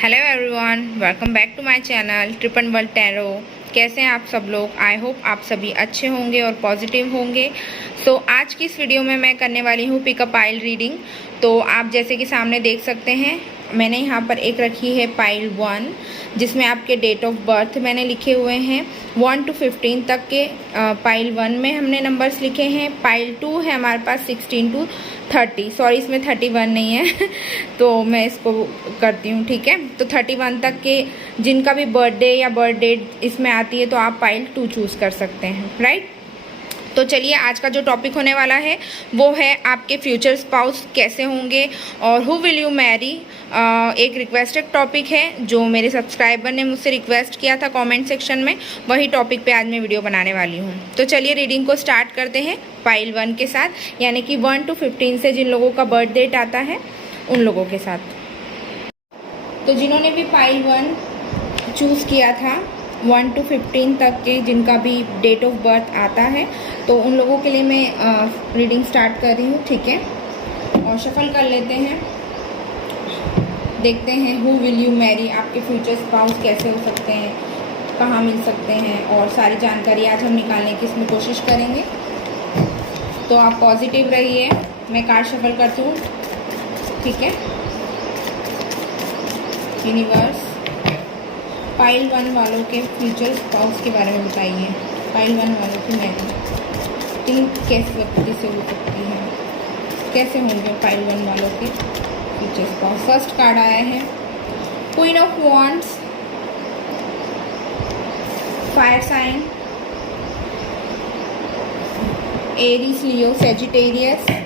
Hello everyone, welcome back to my channel triple world tarot. कैसे हैं आप सब लोग? आई होप आप सभी अच्छे होंगे और पॉजिटिव होंगे। सो आज की इस वीडियो में मैं करने वाली हूँ पिकअप पाइल रीडिंग। तो आप जैसे कि सामने देख सकते हैं, मैंने यहाँ पर एक रखी है पाइल 1, जिसमें आपके डेट ऑफ बर्थ मैंने लिखे हुए हैं 1 to 15 तक के। पाइल 1 में हमने नंबर्स लिखे हैं। पाइल 2 है हमारे पास 16 to 30, सॉरी इसमें 31 नहीं है तो मैं इसको करती हूँ, ठीक है। तो 31 तक के जिनका भी बर्थडे या बर्थ डेट इसमें आती है तो आप पाइल 2 चूज़ कर सकते हैं, राइट। तो चलिए आज का जो टॉपिक होने वाला है वो है आपके फ्यूचर स्पाउस कैसे होंगे और हु विल यू मैरी। एक रिक्वेस्टेड टॉपिक है जो मेरे सब्सक्राइबर ने मुझसे रिक्वेस्ट किया था कमेंट सेक्शन में, वही टॉपिक पे आज मैं वीडियो बनाने वाली हूँ। तो चलिए रीडिंग को स्टार्ट करते हैं पाइल 1 के साथ, यानी कि 1 to 15 से जिन लोगों का बर्थ डेट आता है उन लोगों के साथ। तो जिन्होंने भी पाइल 1 चूज़ किया था 1 to 15 तक के जिनका भी डेट ऑफ बर्थ आता है, तो उन लोगों के लिए मैं रीडिंग स्टार्ट कर रही हूँ, ठीक है। और शफल कर लेते हैं, देखते हैं हु विल यू मैरी, आपके फ्यूचर स्पाउस कैसे हो सकते हैं, कहाँ मिल सकते हैं, और सारी जानकारी आज हम निकालने की इसमें कोशिश करेंगे। तो आप पॉजिटिव रहिए। मैं कार्ड शफल करती हूँ, ठीक है। यूनिवर्स, पाइल 1 वालों के फ्यूचर स्पाउस के बारे में बताइए। पाइल 1 वालों की मैरिज किस व्यक्ति से हो सकती है, कैसे होंगे पाइल 1 वालों के फ्यूचर स्पाउस। फर्स्ट कार्ड आया है queen of wands, fire sign, Aries, Leo, Sagittarius,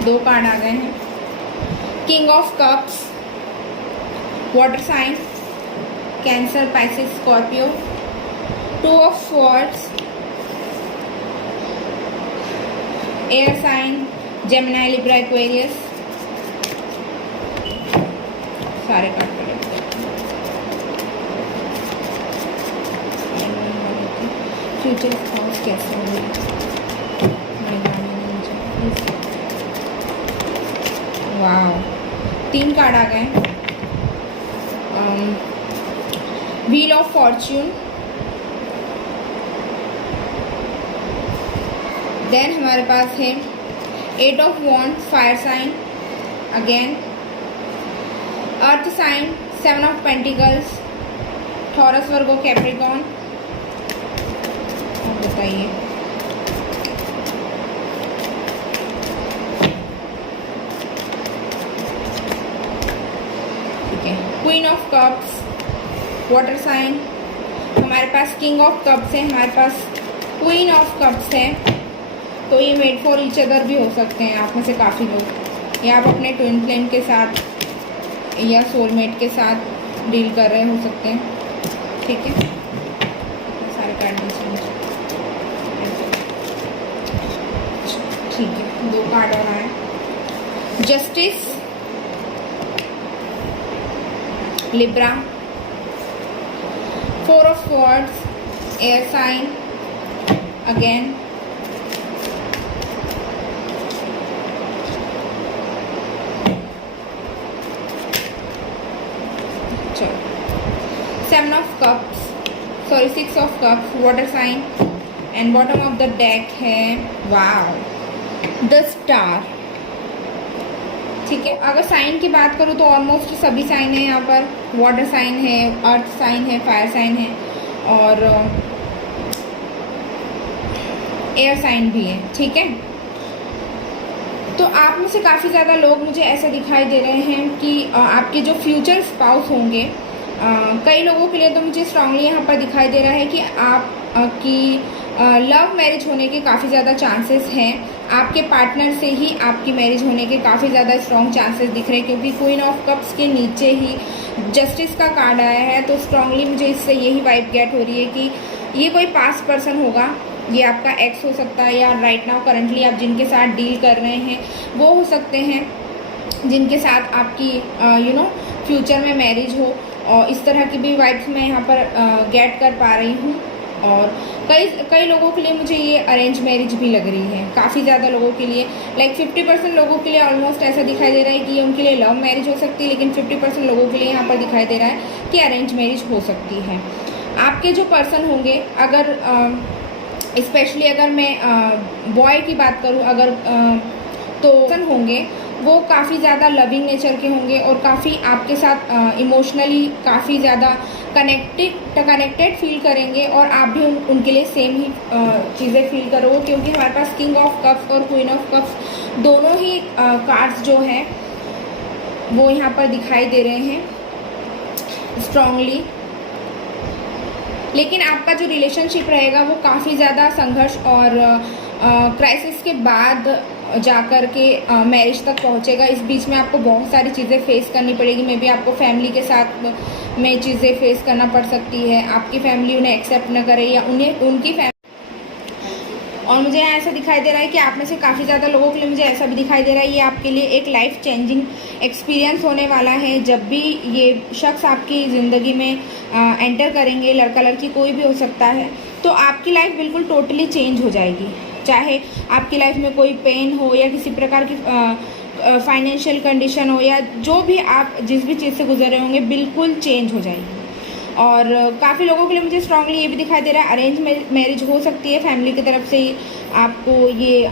दो कार्ड आ गए हैं। King of cups, water sign, Cancer, Pisces, Scorpio, 2 of swords, air sign, Gemini, Libra, Aquarius. सारे कार्ड पड़े। फ्यूचर स्पाउस कैसे होंगे? वाओ, 3 कार्ड आ गए। व्हील ऑफ फॉर्च्यून, देन हमारे पास है 8 of wands, fire sign, again earth sign, 7 of pentacles, Taurus, Virgo, Capricorn. बताइए queen of cups, water sign, हमारे पास किंग ऑफ कप्स है, हमारे पास क्वीन ऑफ कप्स है। तो ये मेड फॉर ईच अदर भी हो सकते हैं आप में से काफ़ी लोग, या आप अपने ट्विन फ्लेम के साथ या सोलमेट के साथ डील कर रहे हो सकते हैं, ठीक है। सारे कार्ड ठीक है। 2 कार्ड और आए, justice, Libra, 4 of swords, air sign, again चलो 7 of cups, sorry 6 of cups, water sign, and bottom of the deck है वाओ द स्टार, ठीक है। अगर साइन की बात करूँ तो ऑलमोस्ट सभी साइन है यहाँ पर। वाटर साइन है, अर्थ साइन है, फायर साइन है और एयर साइन भी है, ठीक है। तो आप में से काफ़ी ज़्यादा लोग मुझे ऐसे दिखाई दे रहे हैं कि आपके जो फ्यूचर स्पाउस होंगे, कई लोगों के लिए तो मुझे स्ट्रांगली यहाँ पर दिखाई दे रहा है कि आप की लव मैरिज होने के काफ़ी ज़्यादा चांसेस हैं। आपके पार्टनर से ही आपकी मैरिज होने के काफ़ी ज़्यादा स्ट्रॉन्ग चांसेस दिख रहे हैं, क्योंकि क्वीन ऑफ कप्स के नीचे ही जस्टिस का कार्ड आया है। तो स्ट्रांगली मुझे इससे यही वाइब गेट हो रही है कि ये कोई पास्ट पर्सन होगा ये आपका एक्स हो सकता है, या राइट नाउ करंटली आप जिनके साथ डील कर रहे हैं वो हो सकते हैं, जिनके साथ आपकी फ्यूचर में मैरिज हो। और इस तरह की भी वाइब्स मैं यहाँ पर गेट कर पा रही हूँ। और कई लोगों के लिए मुझे ये अरेंज मैरिज भी लग रही है, काफ़ी ज़्यादा लोगों के लिए, लाइक 50% लोगों के लिए ऑलमोस्ट ऐसा दिखाई दे रहा है कि ये उनके लिए लव मैरिज हो सकती है, लेकिन 50% लोगों के लिए यहाँ पर दिखाई दे रहा है कि अरेंज मैरिज हो सकती है। आपके जो पर्सन होंगे, अगर स्पेशली अगर मैं बॉय की बात करूँ, अगर तो पर्सन होंगे वो काफ़ी ज़्यादा लविंग नेचर के होंगे और काफ़ी आपके साथ इमोशनली काफ़ी ज़्यादा कनेक्टेड फील करेंगे, और आप भी उनके लिए सेम ही चीज़ें फील करोगे, क्योंकि हमारे पास किंग ऑफ कप्स और क्वीन ऑफ कप्स दोनों ही कार्ड्स जो हैं वो यहाँ पर दिखाई दे रहे हैं स्ट्रांगली। लेकिन आपका जो रिलेशनशिप रहेगा वो काफ़ी ज़्यादा संघर्ष और क्राइसिस के बाद जाकर के मैरिज तक पहुंचेगा। इस बीच में आपको बहुत सारी चीज़ें फेस करनी पड़ेगी। मे बी आपको फैमिली के साथ में चीज़ें फेस करना पड़ सकती है, आपकी फैमिली उन्हें एक्सेप्ट न करे या उनकी फैमिली। और मुझे यहाँ ऐसा दिखाई दे रहा है कि आप में से काफ़ी ज़्यादा लोगों के लिए मुझे ऐसा भी दिखाई दे रहा है ये आपके लिए एक लाइफ चेंजिंग एक्सपीरियंस होने वाला है। जब भी ये शख्स आपकी ज़िंदगी में एंटर करेंगे, लड़का लड़की कोई भी हो सकता है, तो आपकी लाइफ बिल्कुल टोटली चेंज हो जाएगी। चाहे आपकी लाइफ में कोई पेन हो या किसी प्रकार की फाइनेंशियल कंडीशन हो, या जो भी आप जिस भी चीज़ से गुजर रहे होंगे, बिल्कुल चेंज हो जाएगी। और काफ़ी लोगों के लिए मुझे स्ट्रांगली ये भी दिखाई दे रहा है अरेंज मैरिज हो सकती है, फैमिली की तरफ से ही आपको ये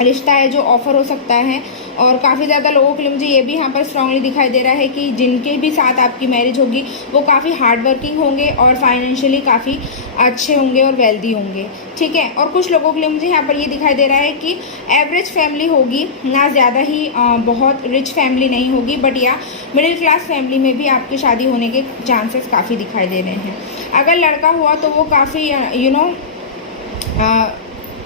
रिश्ता है जो ऑफ़र हो सकता है। और काफ़ी ज़्यादा लोगों के लिए मुझे ये भी यहाँ पर स्ट्रांगली दिखाई दे रहा है कि जिनके भी साथ आपकी मैरिज होगी वो काफ़ी हार्ड वर्किंग होंगे और फाइनेंशियली काफ़ी अच्छे होंगे और वेल्दी होंगे, ठीक है। और कुछ लोगों के लिए मुझे यहाँ पर ये दिखाई दे रहा है कि एवरेज फैमिली होगी, ना ज़्यादा ही बहुत रिच फैमिली नहीं होगी, बट या मिडिल क्लास फैमिली में भी आपकी शादी होने के चांसेस काफ़ी दिखाई दे रहे हैं। अगर लड़का हुआ तो वो काफ़ी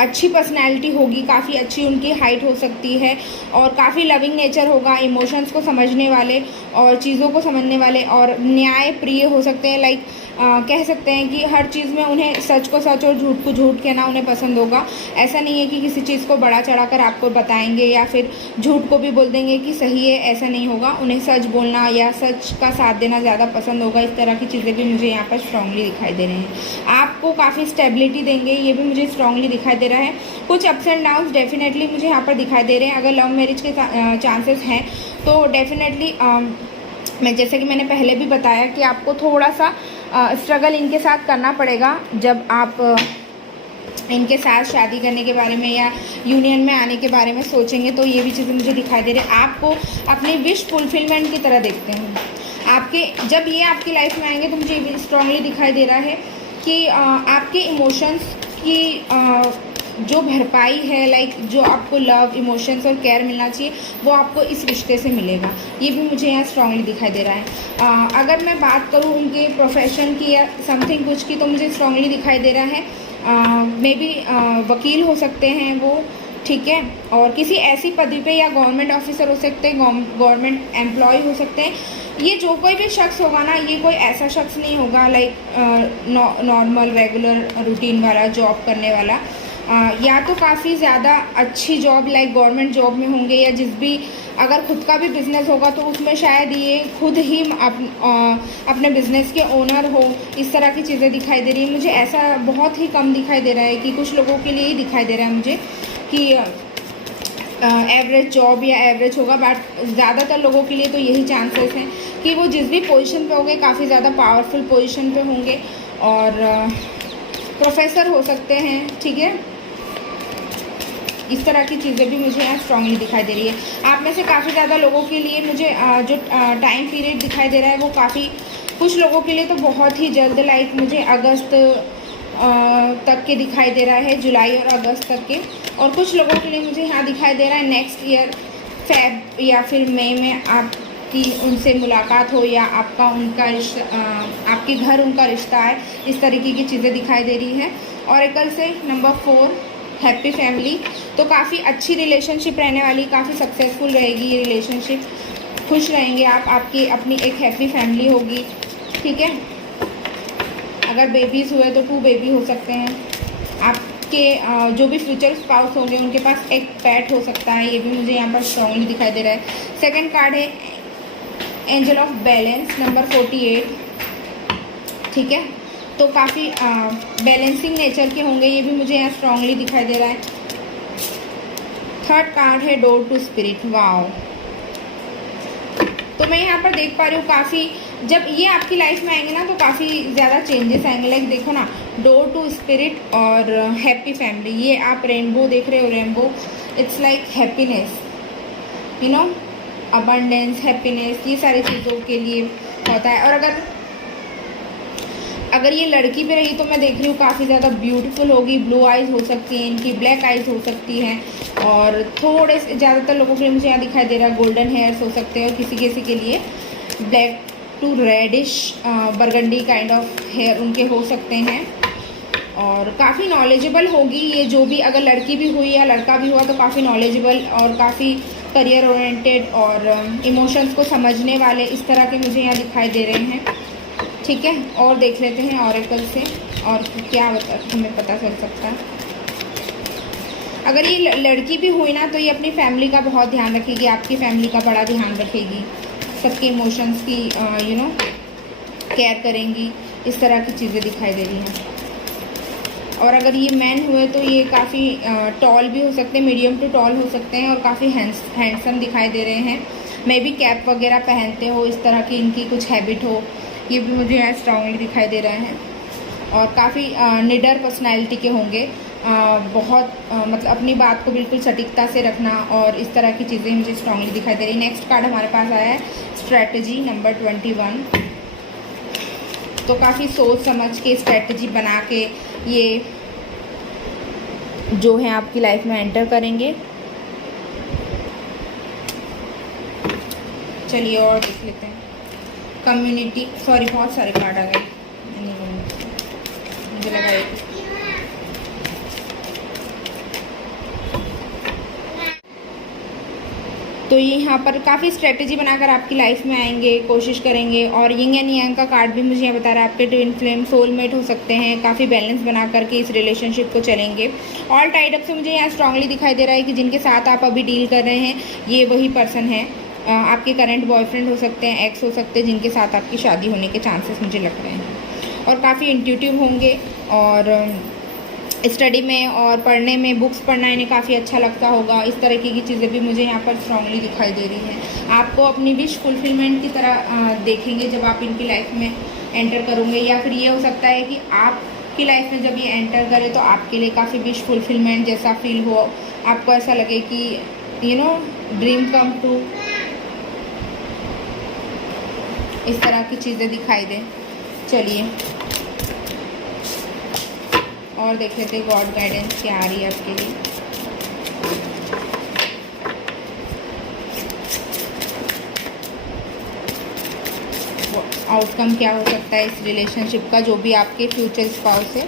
अच्छी पर्सनैलिटी होगी, काफ़ी अच्छी उनकी हाइट हो सकती है, और काफ़ी लविंग नेचर होगा, इमोशंस को समझने वाले और चीज़ों को समझने वाले, और न्याय प्रिय हो सकते हैं। लाइक कह सकते हैं कि हर चीज़ में उन्हें सच को सच और झूठ को झूठ कहना उन्हें पसंद होगा। ऐसा नहीं है कि किसी चीज़ को बढ़ा चढ़ा कर आपको बताएंगे या फिर झूठ को भी बोल देंगे कि सही है, ऐसा नहीं होगा। उन्हें सच बोलना या सच का साथ देना ज़्यादा पसंद होगा। इस तरह की चीज़ें भी मुझे यहाँ पर स्ट्रांगली दिखाई दे रहे हैं। आपको काफ़ी स्टेबिलिटी देंगे, ये भी मुझे स्ट्रांगली दिखाई दे रहा है। कुछ अप्स एंड डाउन्स डेफिनेटली मुझे यहाँ पर दिखाई दे रहे हैं। अगर लव मैरिज के चांसेस हैं तो डेफिनेटली मैं जैसे कि मैंने पहले भी बताया कि आपको थोड़ा सा स्ट्रगल इनके साथ करना पड़ेगा जब आप इनके साथ शादी करने के बारे में या यूनियन में आने के बारे में सोचेंगे। तो ये भी चीज़ें मुझे दिखाई दे रही है। आपको अपनी विश फुलफिलमेंट की तरह देखते हैं। आपके जब ये आपकी लाइफ में आएंगे तो मुझे ये भी स्ट्रांगली दिखाई दे रहा है कि आपके इमोशंस की जो भरपाई है, लाइक जो आपको लव, इमोशंस और केयर मिलना चाहिए, वो आपको इस रिश्ते से मिलेगा। ये भी मुझे यहाँ स्ट्रांगली दिखाई दे रहा है। अगर मैं बात करूँ उनके प्रोफेशन की या समथिंग कुछ की, तो मुझे स्ट्रांगली दिखाई दे रहा है मे बी वकील हो सकते हैं वो, ठीक है, और किसी ऐसी पदवी पे या गवर्नमेंट ऑफिसर हो सकते हैं, गवर्नमेंट एम्प्लॉय हो सकते हैं। ये जो कोई भी शख्स होगा ना, ये कोई ऐसा शख्स नहीं होगा लाइक नॉर्मल रेगुलर रूटीन वाला जॉब करने वाला। या तो काफ़ी ज़्यादा अच्छी जॉब लाइक गवर्नमेंट जॉब में होंगे, या जिस भी अगर खुद का भी बिज़नेस होगा तो उसमें शायद ये खुद ही अपने बिज़नेस के ओनर हो। इस तरह की चीज़ें दिखाई दे रही है मुझे। ऐसा बहुत ही कम दिखाई दे रहा है कि कुछ लोगों के लिए ही दिखाई दे रहा है मुझे कि एवरेज जॉब या एवरेज होगा, बट ज़्यादातर लोगों के लिए तो यही चांसेस हैं कि वो जिस भी पोजीशन पे होंगे काफ़ी ज़्यादा पावरफुल पोजीशन पे होंगे, और प्रोफेसर हो सकते हैं, ठीक है। इस तरह की चीज़ें भी मुझे यहाँ स्ट्रांगली दिखाई दे रही है। आप में से काफ़ी ज़्यादा लोगों के लिए मुझे जो टाइम पीरियड दिखाई दे रहा है वो काफ़ी, कुछ लोगों के लिए तो बहुत ही जल्द, लाइक मुझे अगस्त तक के दिखाई दे रहा है, जुलाई और अगस्त तक के। और कुछ लोगों के लिए मुझे यहाँ दिखाई दे रहा है नेक्स्ट ईयर फेब या फिर मई में आपकी उनसे मुलाकात हो, या आपका उनका रिश्ता, आपके घर उनका रिश्ता है। इस तरीके की चीज़ें दिखाई दे रही है। ऑरेकल से नंबर 4 हैप्पी फैमिली, तो काफ़ी अच्छी रिलेशनशिप रहने वाली, काफ़ी सक्सेसफुल रहेगी ये रिलेशनशिप। खुश रहेंगे आप, आपकी अपनी एक हैप्पी फैमिली होगी, ठीक है। अगर बेबीज़ हुए तो 2 बेबी हो सकते हैं, आपके जो भी फ्यूचर स्पाउस होंगे उनके पास एक पेट हो सकता है, ये भी मुझे यहाँ पर स्ट्रांगली दिखाई दे रहा है। सेकंड कार्ड है एंजल ऑफ बैलेंस नंबर 48, ठीक है। तो काफ़ी बैलेंसिंग नेचर के होंगे, ये भी मुझे यहाँ स्ट्रांगली दिखाई दे रहा है। थर्ड कार्ड है डोर टू स्पिरिट, वाओ। तो मैं यहाँ पर देख पा रही हूँ काफ़ी, जब ये आपकी लाइफ में आएंगे ना तो काफ़ी ज़्यादा चेंजेस आएंगे। लाइक देखो ना, डोर टू स्पिरिट और हैप्पी फैमिली, ये आप रेनबो देख रहे हो, rainbow it's like happiness, you know, abundance, happiness, ये सारी चीज़ों के लिए होता है। और अगर ये लड़की भी रही तो मैं देख रही हूँ काफ़ी ज़्यादा ब्यूटीफुल होगी, ब्लू आइज़ हो सकती हैं इनकी, ब्लैक आइज़ हो सकती हैं, और थोड़े से ज़्यादातर लोगों के लिए मुझे यहाँ दिखाई दे रहा है गोल्डन हेयर्स हो सकते हैं, और किसी किसी के लिए black to reddish burgundy kind of hair उनके हो सकते हैं। और काफ़ी नॉलेजेबल होगी ये, जो भी अगर लड़की भी हुई या लड़का भी हुआ तो काफ़ी नॉलेजेबल और काफ़ी करियर ओरिएंटेड और इमोशंस को समझने वाले, इस तरह के मुझे यहाँ दिखाई दे रहे हैं, ठीक है। और देख लेते हैं ऑरेकल से और क्या हमें पता चल सकता है। अगर ये लड़की भी हुई ना तो ये अपनी फैमिली का बहुत ध्यान रखेगी, आपकी फैमिली का बड़ा ध्यान रखेगी, सबके इमोशंस की यू नो केयर करेंगी, इस तरह की चीज़ें दिखाई दे रही हैं। और अगर ये मैन हुए तो ये काफ़ी टॉल भी हो सकते हैं, मीडियम टू टॉल हो सकते हैं, और काफ़ी हैंडसम दिखाई दे रहे हैं। मे बी कैप वगैरह पहनते हो, इस तरह की इनकी कुछ हैबिट हो, ये भी मुझे यहाँ स्ट्रांगली दिखाई दे रहे हैं। और काफ़ी निडर पर्सनैलिटी के होंगे, बहुत मतलब अपनी बात को बिल्कुल सटीकता से रखना, और इस तरह की चीज़ें मुझे स्ट्रांगली दिखाई दे रही। नेक्स्ट कार्ड हमारे पास आया है स्ट्रैटेजी नंबर 21। तो काफ़ी सोच समझ के स्ट्रैटेजी बना के ये जो है आपकी लाइफ में एंटर करेंगे। चलिए और देख लेते हैं कम्युनिटी, सॉरी बहुत सारे कार्ड आ गए, मुझे लगा एक। तो ये यहाँ पर काफ़ी स्ट्रेटेजी बनाकर आपकी लाइफ में आएंगे, कोशिश करेंगे। और यिंग एंड यांग का कार्ड भी मुझे यहाँ बता रहा है आपके ट्विन फ्लेम सोलमेट हो सकते हैं, काफ़ी बैलेंस बना करके इस रिलेशनशिप को चलेंगे। ऑल टाइड अप से मुझे यहाँ स्ट्रांगली दिखाई दे रहा है कि जिनके साथ आप अभी डील कर रहे हैं ये वही पर्सन है, आपके करंट बॉयफ्रेंड हो सकते हैं, एक्स हो सकते हैं, जिनके साथ आपकी शादी होने के चांसेस मुझे लग रहे हैं। और काफ़ी इंट्यूटिव होंगे, और स्टडी में और पढ़ने में, बुक्स पढ़ना इन्हें काफ़ी अच्छा लगता होगा। इस तरीके की चीज़ें भी मुझे यहाँ पर स्ट्रांगली दिखाई दे रही हैं। आपको अपनी विश फुलफिलमेंट की तरह देखेंगे जब आप इनकी लाइफ में एंटर करोगे, या फिर ये हो सकता है कि आपकी लाइफ में जब ये एंटर करे तो आपके लिए काफ़ी विश फुलफिलमेंट जैसा फील हो, आपको ऐसा लगे कि you know dream come true, इस तरह की चीज़ें दिखाई दें। चलिए और देख लेते हैं गॉड गाइडेंस क्या आ रही है आपके लिए। आउटकम क्या हो सकता है इस रिलेशनशिप का, जो भी आपके फ्यूचर स्पाउस है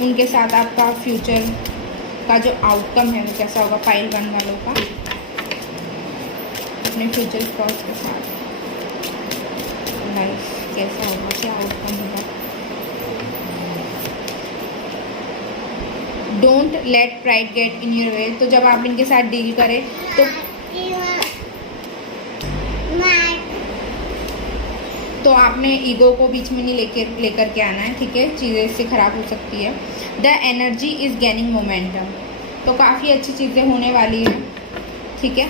उनके साथ आपका फ्यूचर का जो आउटकम है वो कैसा होगा पाइल 1 वालों का अपने फ्यूचर स्पाउस के साथ लाइफ कैसा होगा, क्या आउटकम होगा। Don't let pride get in your way. तो जब आप इनके साथ डील करें तो आपने ईगो को बीच में नहीं लेकर के आना है, ठीक है, चीज़ें इससे ख़राब हो सकती है। The energy is gaining momentum, तो काफ़ी अच्छी चीज़ें होने वाली हैं, ठीक है।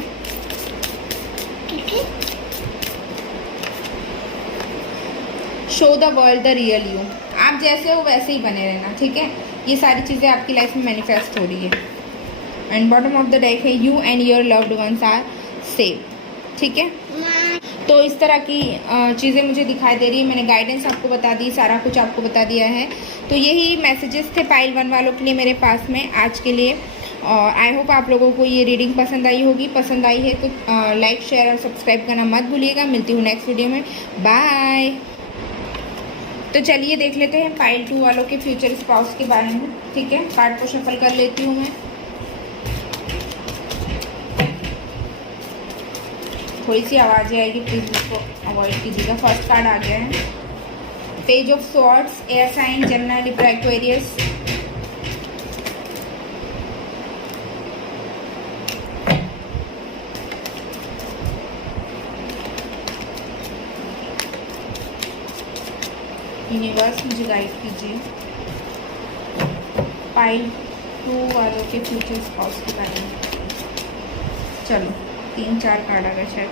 Show the world the real you, आप जैसे हो वैसे ही बने रहना, ठीक है। ये सारी चीज़ें आपकी लाइफ में मैनिफेस्ट हो रही है। And bottom of the deck है you and your loved ones are safe, ठीक है। तो इस तरह की चीज़ें मुझे दिखाई दे रही है। मैंने गाइडेंस आपको बता दी, सारा कुछ आपको बता दिया है। तो यही मैसेजेस थे पाइल 1 वालों के लिए मेरे पास में आज के लिए। और आई होप आप लोगों को ये रीडिंग पसंद आई होगी। पसंद आई है तो लाइक शेयर और सब्सक्राइब करना मत भूलिएगा। मिलती हूँ नेक्स्ट वीडियो में, बाय। तो चलिए देख लेते हैं पाइल 2 वालों के फ्यूचर स्पाउस के बारे में, ठीक है। कार्ड को शफल कर लेती हूँ मैं, थोड़ी सी आवाज़ें आएगी, प्लीज़ उसको अवॉइड कीजिएगा। फर्स्ट कार्ड आ गया है page of swords, air sign, Gemini, Libra, Aquarius, universe मुझे गाइड कीजिए पाइल 2 वालों के फ्यूचर्स हाउस के बारे में। चलो 3-4 कार्ड आ गए शायद।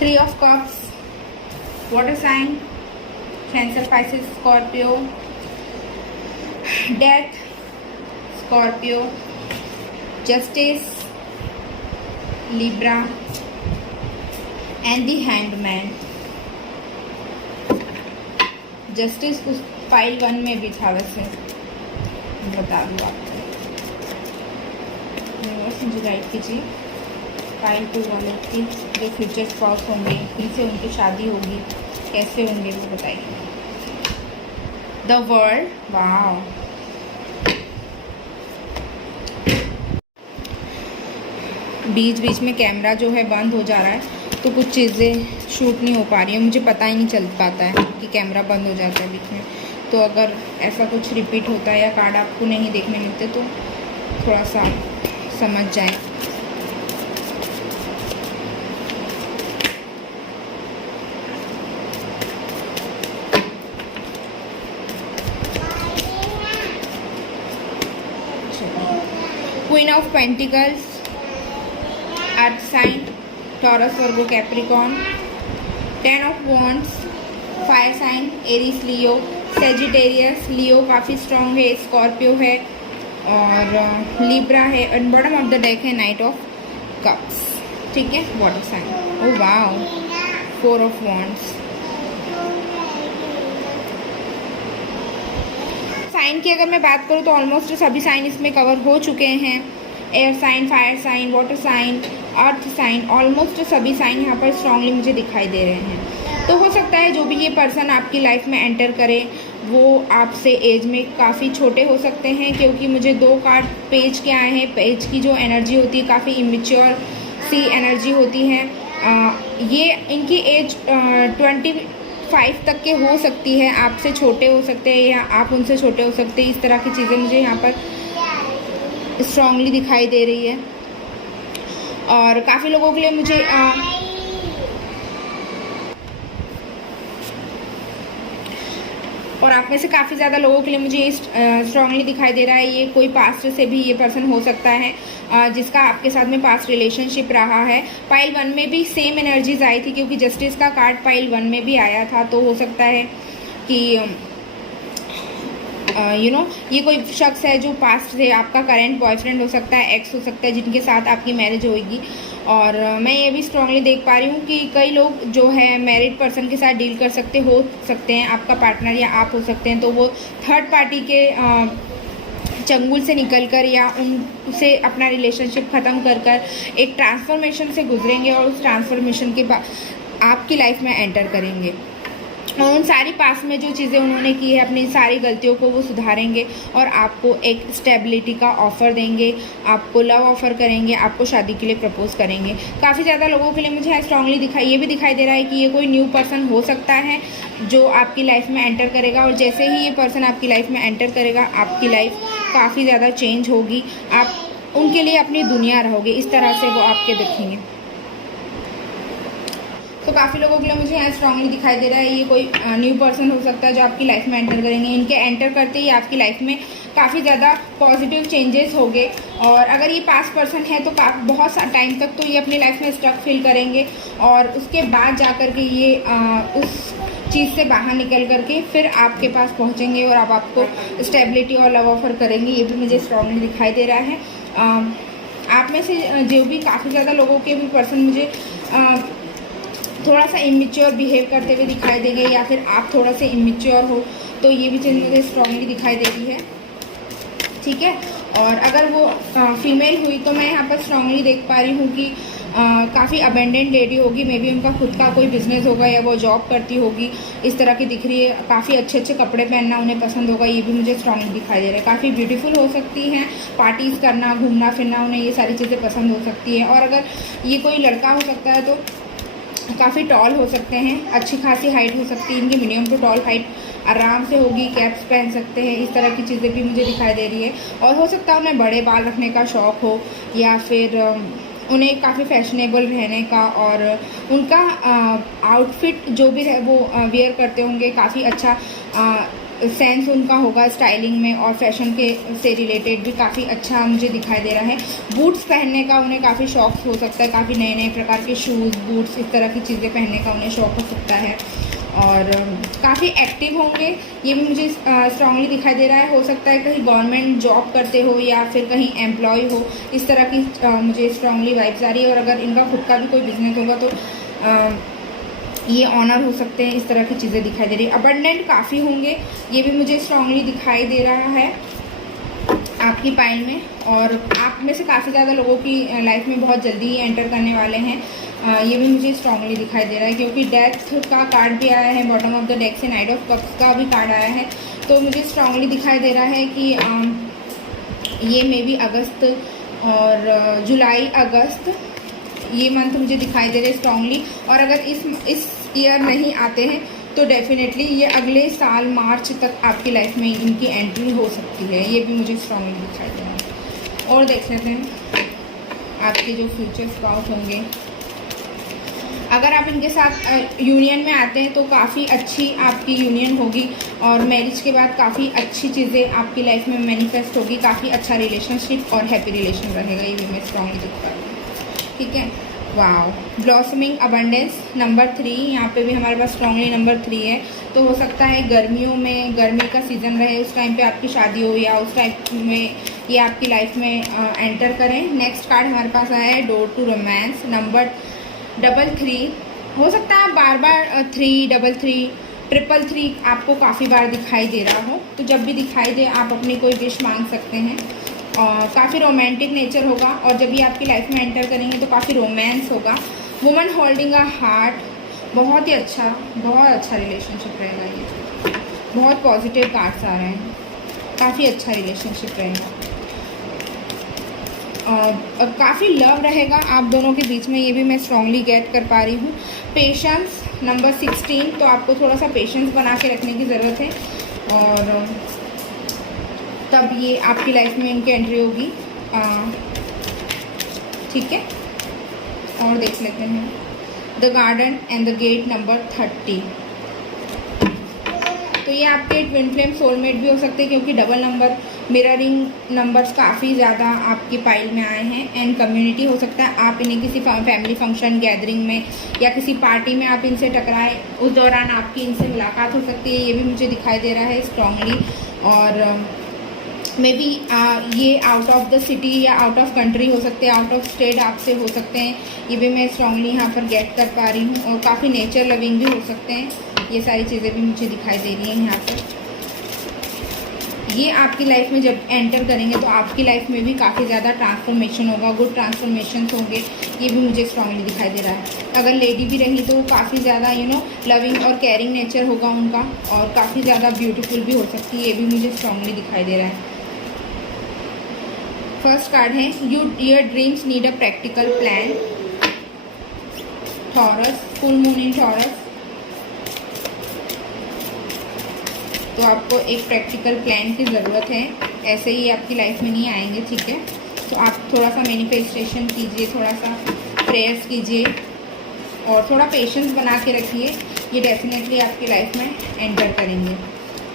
3 of cups, water sign, Cancer, Pisces, Scorpio, death, Scorpio, justice, Libra and the hand man. Justice उस फाइल 1 में भी था, वैसे बता दूँ आपको। मुझे गाइड कीजिए फाइल 2 वालों की जो फ्यूचर स्पाउस होंगे, किनसे उनकी शादी होगी, कैसे होंगे वो बताइए। द वर्ल्ड, वाओ, बीच बीच में कैमरा जो है बंद हो जा रहा है, तो कुछ चीज़ें शूट नहीं हो पा रही हैं, मुझे पता ही नहीं चल पाता है कि कैमरा बंद हो जाता है बीच में। तो अगर ऐसा कुछ रिपीट होता है या कार्ड आपको नहीं देखने मिलते तो थोड़ा सा समझ जाएं। Queen of pentacles, earth sign, Taurus, Virgo, Capricorn, 10 of wands, fire sign, Aries, Leo, Sagittarius. Leo काफ़ी स्ट्रॉन्ग है, स्कॉर्पियो है और लिब्रा है, and bottom of the deck है नाइट ऑफ कप्स। ठीक है, water sign. Oh wow, 4 of wands. Sign की अगर मैं बात करूँ तो ऑलमोस्ट सभी साइन इसमें कवर हो चुके हैं। Air sign, fire sign, water sign, earth sign, almost सभी साइन यहाँ पर स्ट्रांगली मुझे दिखाई दे रहे हैं। तो हो सकता है जो भी ये पर्सन आपकी लाइफ में एंटर करे वो आपसे एज में काफ़ी छोटे हो सकते हैं, क्योंकि मुझे 2 कार्ड पेज के आए हैं। पेज की जो एनर्जी होती है काफ़ी इमेच्योर सी एनर्जी होती है। ये इनकी एज 25 तक के हो सकती है, आपसे छोटे हो सकते हैं या आप उनसे छोटे हो सकते हैं। इस तरह की चीज़ें मुझे यहाँ पर स्ट्रांगली दिखाई दे रही है। और काफ़ी लोगों के लिए मुझे और आप में से काफ़ी ज़्यादा लोगों के लिए मुझे ये स्ट्रांगली दिखाई दे रहा है। ये कोई पास्ट से भी ये पर्सन हो सकता है जिसका आपके साथ में पास्ट रिलेशनशिप रहा है। पाइल 1 में भी सेम एनर्जीज आई थी, क्योंकि जस्टिस का कार्ड पाइल 1 में भी आया था। तो हो सकता है कि ये कोई शख्स है जो पास्ट से आपका करंट बॉयफ्रेंड हो सकता है, एक्स हो सकता है, जिनके साथ आपकी मैरिज होगी। और मैं ये भी स्ट्रांगली देख पा रही हूँ कि कई लोग जो है मैरिड पर्सन के साथ डील कर सकते हैं, आपका पार्टनर या आप हो सकते हैं। तो वो थर्ड पार्टी के चंगुल से निकलकर या उनसे अपना रिलेशनशिप ख़त्म कर एक ट्रांसफॉर्मेशन से गुजरेंगे और उस ट्रांसफॉर्मेशन के बाद आपकी लाइफ में एंटर करेंगे। और उन सारी पास में जो चीज़ें उन्होंने की है, अपनी सारी गलतियों को वो सुधारेंगे और आपको एक स्टेबिलिटी का ऑफ़र देंगे, आपको लव ऑफ़र करेंगे, आपको शादी के लिए प्रपोज करेंगे। काफ़ी ज़्यादा लोगों के लिए मुझे स्ट्रांगली ये भी दिखाई दे रहा है कि ये कोई न्यू पर्सन हो सकता है जो आपकी लाइफ में एंटर करेगा। और जैसे ही ये पर्सन आपकी लाइफ में एंटर करेगा, आपकी लाइफ काफ़ी ज़्यादा चेंज होगी। आप उनके लिए अपनी दुनिया रहोगे, इस तरह से वो आपके दिखेंगे। तो काफ़ी लोगों के लिए मुझे यहाँ स्ट्रांगली दिखाई दे रहा है ये कोई न्यू पर्सन हो सकता है जो आपकी लाइफ में एंटर करेंगे। इनके एंटर करते ही आपकी लाइफ में काफ़ी ज़्यादा पॉजिटिव चेंजेस होंगे। और अगर ये पास्ट पर्सन है तो बहुत सा टाइम तक तो ये अपनी लाइफ में स्ट्रक फील करेंगे और उसके बाद जा कर के ये उस चीज़ से बाहर निकल करके फिर आपके पास पहुँचेंगे और आपको स्टेबिलिटी और लव ऑफर करेंगे। ये भी मुझे स्ट्रांगली दिखाई दे रहा है। आप में से जो भी काफ़ी ज़्यादा लोगों के भी पर्सन मुझे थोड़ा सा इमेच्योर बिहेव करते हुए दिखाई देंगे या फिर आप थोड़ा सा इमेच्योर हो, तो ये भी चीज़ मुझे स्ट्रांगली दिखाई दे रही है। ठीक है, और अगर वो फीमेल हुई तो मैं यहाँ पर स्ट्रांगली देख पा रही हूँ कि काफ़ी अबेंडेंट लेडी होगी। मे बी उनका खुद का कोई बिजनेस होगा या वो जॉब करती होगी, इस तरह की दिख रही है। काफ़ी अच्छे अच्छे कपड़े पहनना उन्हें पसंद होगा, ये भी मुझे स्ट्रांगली दिखाई दे रहा है। काफ़ी ब्यूटीफुल हो सकती हैं, पार्टीज़ करना, घूमना फिरना, उन्हें ये सारी चीज़ें पसंद हो सकती हैं। और अगर ये कोई लड़का हो सकता है तो काफ़ी टॉल हो सकते हैं, अच्छी खासी हाइट हो सकती है इनकी, मीडियम टू टॉल हाइट आराम से होगी, कैप्स पहन सकते हैं, इस तरह की चीज़ें भी मुझे दिखाई दे रही है। और हो सकता है उन्हें बड़े बाल रखने का शौक़ हो या फिर उन्हें काफ़ी फैशनेबल रहने का और उनका आउटफिट जो भी है वो वेयर करते होंगे, काफ़ी अच्छा सेंस उनका होगा स्टाइलिंग में, और फैशन के से रिलेटेड भी काफ़ी अच्छा मुझे दिखाई दे रहा है। बूट्स पहनने का उन्हें काफ़ी शौक हो सकता है, काफ़ी नए नए प्रकार के शूज़, बूट्स, इस तरह की चीज़ें पहनने का उन्हें शौक हो सकता है। और काफ़ी एक्टिव होंगे, ये भी मुझे स्ट्रांगली दिखाई दे रहा है। हो सकता है कहीं गवर्नमेंट जॉब करते हो या फिर कहीं एम्प्लॉय हो, इस तरह की मुझे स्ट्रांगली वाइब्स आ रही है। और अगर इनका खुद का भी कोई बिजनेस होगा तो ये ऑनर हो सकते हैं, इस तरह की चीज़ें दिखाई दे रही है। अबंडेंट काफ़ी होंगे, ये भी मुझे स्ट्रांगली दिखाई दे रहा है आपकी पाइल में। और आप में से काफ़ी ज़्यादा लोगों की लाइफ में बहुत जल्दी ही एंटर करने वाले हैं, ये भी मुझे स्ट्रांगली दिखाई दे रहा है, क्योंकि डेथ का कार्ड भी आया है, बॉटम ऑफ द डेक से नाइट ऑफ कप्स का भी कार्ड आया है। तो मुझे स्ट्रांगली दिखाई दे रहा है कि ये मे बी अगस्त और जुलाई अगस्त, ये मंथ मुझे दिखाई दे रहे हैं स्ट्रांगली। और अगर इस ईयर नहीं आते हैं तो डेफिनेटली ये अगले साल मार्च तक आपकी लाइफ में इनकी एंट्री हो सकती है, ये भी मुझे स्ट्रांगली दिखाई दे रहा है। और देख लेते हैं आपके जो फ्यूचर स्पाउस होंगे। अगर आप इनके साथ यूनियन में आते हैं तो काफ़ी अच्छी आपकी यूनियन होगी, और मैरिज के बाद काफ़ी अच्छी चीज़ें आपकी लाइफ में मैनिफेस्ट होगी, काफ़ी अच्छा रिलेशनशिप और हैप्पी रिलेशन रहेगा, ये भी मैं स्ट्रांगली दिख पा रही हूँ। ठीक है, वाओ, ब्लॉसमिंग अबंडेंस नंबर 3, यहाँ पे भी हमारे पास स्ट्रांगली नंबर 3 है। तो हो सकता है गर्मियों में, गर्मी का सीज़न रहे, उस टाइम पे आपकी शादी हो या उस टाइम में ये आपकी लाइफ में एंटर करें। नेक्स्ट कार्ड हमारे पास आया है डोर टू रोमांस नंबर 333। हो सकता है आप बार बार 3, 333, 333 आपको काफ़ी बार दिखाई दे रहा हो, तो जब भी दिखाई दे आप अपनी कोई विश मांग सकते हैं। और काफ़ी रोमांटिक नेचर होगा, और जब ये आपकी लाइफ में एंटर करेंगे तो काफ़ी रोमांस होगा। वुमन होल्डिंग अ हार्ट, बहुत ही अच्छा, बहुत अच्छा रिलेशनशिप रहेगा ये, बहुत पॉजिटिव कार्ड्स आ रहे हैं, काफ़ी अच्छा रिलेशनशिप रहेगा। और काफ़ी लव रहेगा आप दोनों के बीच में, ये भी मैं स्ट्रांगली गेट कर पा रही हूँ। पेशेंस नंबर 16, तो आपको थोड़ा सा पेशेंस बना के रखने की ज़रूरत है, और तब ये आपकी लाइफ में इनकी एंट्री होगी। ठीक है, और देख लेते हैं the garden and the gate number 30। तो ये आपके ट्विन फ्लेम सोलमेट भी हो सकते हैं, क्योंकि डबल नंबर मिररिंग नंबर्स काफ़ी ज़्यादा आपकी पाइल में आए हैं। एंड कम्युनिटी हो सकता है आप इन्हें किसी फैमिली फंक्शन, गैदरिंग में या किसी पार्टी में आप इनसे टकराए, उस दौरान आपकी इनसे मुलाकात हो सकती है, ये भी मुझे दिखाई दे रहा है स्ट्रांगली। और मे बी ये आउट ऑफ द सिटी या आउट ऑफ कंट्री हो सकते हैं, आउट ऑफ स्टेट आपसे हो सकते हैं, ये भी मैं स्ट्रांगली यहाँ पर गेट कर पा रही हूँ। और काफ़ी नेचर लविंग भी हो सकते हैं, ये सारी चीज़ें भी मुझे दिखाई दे रही हैं यहाँ पर। ये आपकी लाइफ में जब एंटर करेंगे तो आपकी लाइफ में भी काफ़ी ज़्यादा ट्रांसफॉर्मेशन होगा, गुड ट्रांसफॉर्मेशन होंगे, ये भी मुझे स्ट्रांगली दिखाई दे रहा है। अगर लेडी भी रही तो काफ़ी ज़्यादा लविंग और केयरिंग नेचर होगा उनका, और काफ़ी ज़्यादा ब्यूटीफुल भी हो सकती है, ये भी मुझे स्ट्रांगली दिखाई दे रहा है। फर्स्ट कार्ड है your dreams need a practical plan, taurus, full moon in taurus. तो आपको एक प्रैक्टिकल प्लान की ज़रूरत है, ऐसे ही आपकी लाइफ में नहीं आएंगे। ठीक है, तो आप थोड़ा सा मैनिफेस्टेशन कीजिए, थोड़ा सा प्रेयर्स कीजिए, और थोड़ा पेशेंस बना के रखिए, ये डेफिनेटली आपकी लाइफ में एंटर करेंगे।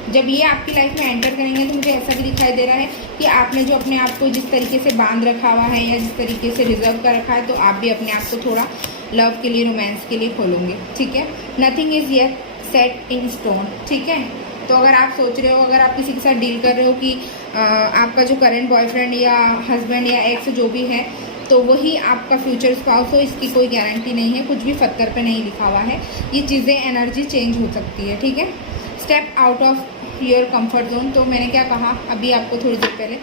जब ये आपकी लाइफ में एंटर करेंगे तो मुझे ऐसा भी दिखाई दे रहा है कि आपने जो अपने आप को जिस तरीके से बांध रखा हुआ है या जिस तरीके से रिजर्व कर रखा है, तो आप भी अपने आप को थोड़ा लव के लिए, रोमांस के लिए खोलोगे। ठीक है, nothing is yet set in stone. ठीक है, तो अगर आप सोच रहे हो, अगर आप किसी के साथ डील कर रहे हो कि आपका जो करंट बॉयफ्रेंड या हस्बैंड या एक्स जो भी है, तो वही आपका फ्यूचर स्पाउस हो, इसकी कोई गारंटी नहीं है, कुछ भी पत्थर पे नहीं लिखा हुआ है, ये चीज़ें एनर्जी चेंज हो सकती है। ठीक है, step out of your comfort zone. तो मैंने क्या कहा अभी आपको थोड़ी देर पहले,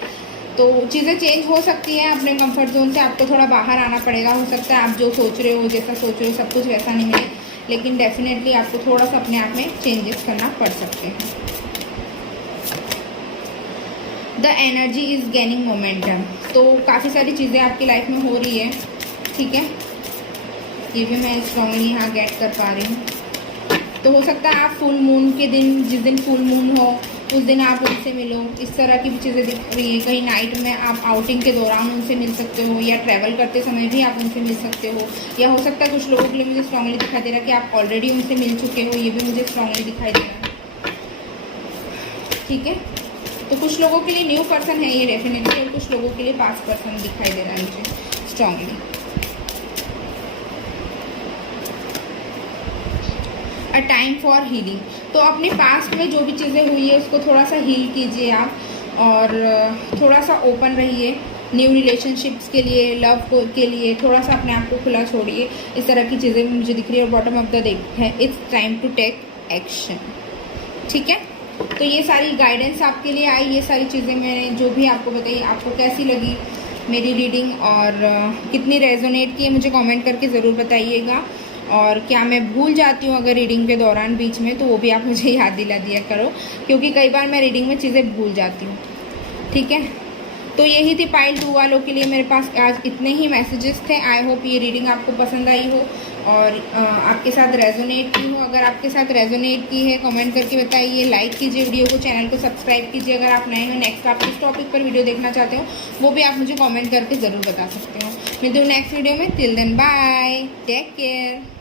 तो चीज़ें चेंज हो सकती हैं अपने कंफर्ट जोन से, आपको थोड़ा बाहर आना पड़ेगा। हो सकता है आप जो सोच रहे हो, जैसा सोच रहे हो, सब कुछ वैसा नहीं मिले, लेकिन डेफिनेटली आपको थोड़ा सा अपने आप में चेंजेस करना पड़ सकते हैं। The energy is gaining momentum, तो काफ़ी सारी चीज़ें आपकी लाइफ में हो रही है। ठीक है, ये भी मैं स्ट्रांगली यहाँ गेट कर पा रही हूँ। तो हो सकता है आप फुल मून के दिन, जिस दिन फुल मून हो उस दिन आप उनसे मिलो, इस तरह की भी चीज़ें दिख रही है। कहीं नाइट में आप आउटिंग के दौरान उनसे मिल सकते हो, या ट्रैवल करते समय भी आप उनसे मिल सकते हो, या हो सकता है कुछ लोगों के लिए मुझे स्ट्रांगली दिखाई दे रहा है कि आप ऑलरेडी उनसे मिल चुके हो, ये भी मुझे स्ट्रांगली दिखाई दे रहा है। ठीक है, तो कुछ लोगों के लिए न्यू पर्सन है ये डेफिनेटली, और कुछ लोगों के लिए पास्ट पर्सन दिखाई दे रहा है मुझे strongly. A time for healing, तो अपने पास्ट में जो भी चीज़ें हुई है उसको थोड़ा सा हील कीजिए आप, और थोड़ा सा ओपन रहिए न्यू रिलेशनशिप्स के लिए, लव के लिए थोड़ा सा अपने आप को खुला छोड़िए। इस तरह की चीज़ें मुझे दिख रही है। और बॉटम ऑफ द डेक है it's time to take action. ठीक है, तो ये सारी गाइडेंस आपके लिए आई, ये सारी चीज़ें मैंने जो भी आपको बताई, आपको कैसी लगी मेरी रीडिंग, और कितनी रेजोनेट की है मुझे कमेंट करके ज़रूर बताइएगा। और क्या मैं भूल जाती हूँ अगर रीडिंग के दौरान बीच में, तो वो भी आप मुझे याद दिला दिया करो, क्योंकि कई बार मैं रीडिंग में चीज़ें भूल जाती हूँ। ठीक है, तो यही थी पाइल 2 वालों के लिए मेरे पास आज इतने ही मैसेजेस थे। आई होप ये रीडिंग आपको पसंद आई हो और आपके साथ रेजोनेट की हो। अगर आपके साथ रेजोनेट की है कमेंट करके बताइए, लाइक कीजिए वीडियो को, चैनल को सब्सक्राइब कीजिए। अगर आप नए हो, नेक्स्ट आप किस टॉपिक पर वीडियो देखना चाहते हो वो भी आप मुझे कमेंट करके ज़रूर बता सकते हो। मिलते हो नेक्स्ट वीडियो में। Till then bye, take care.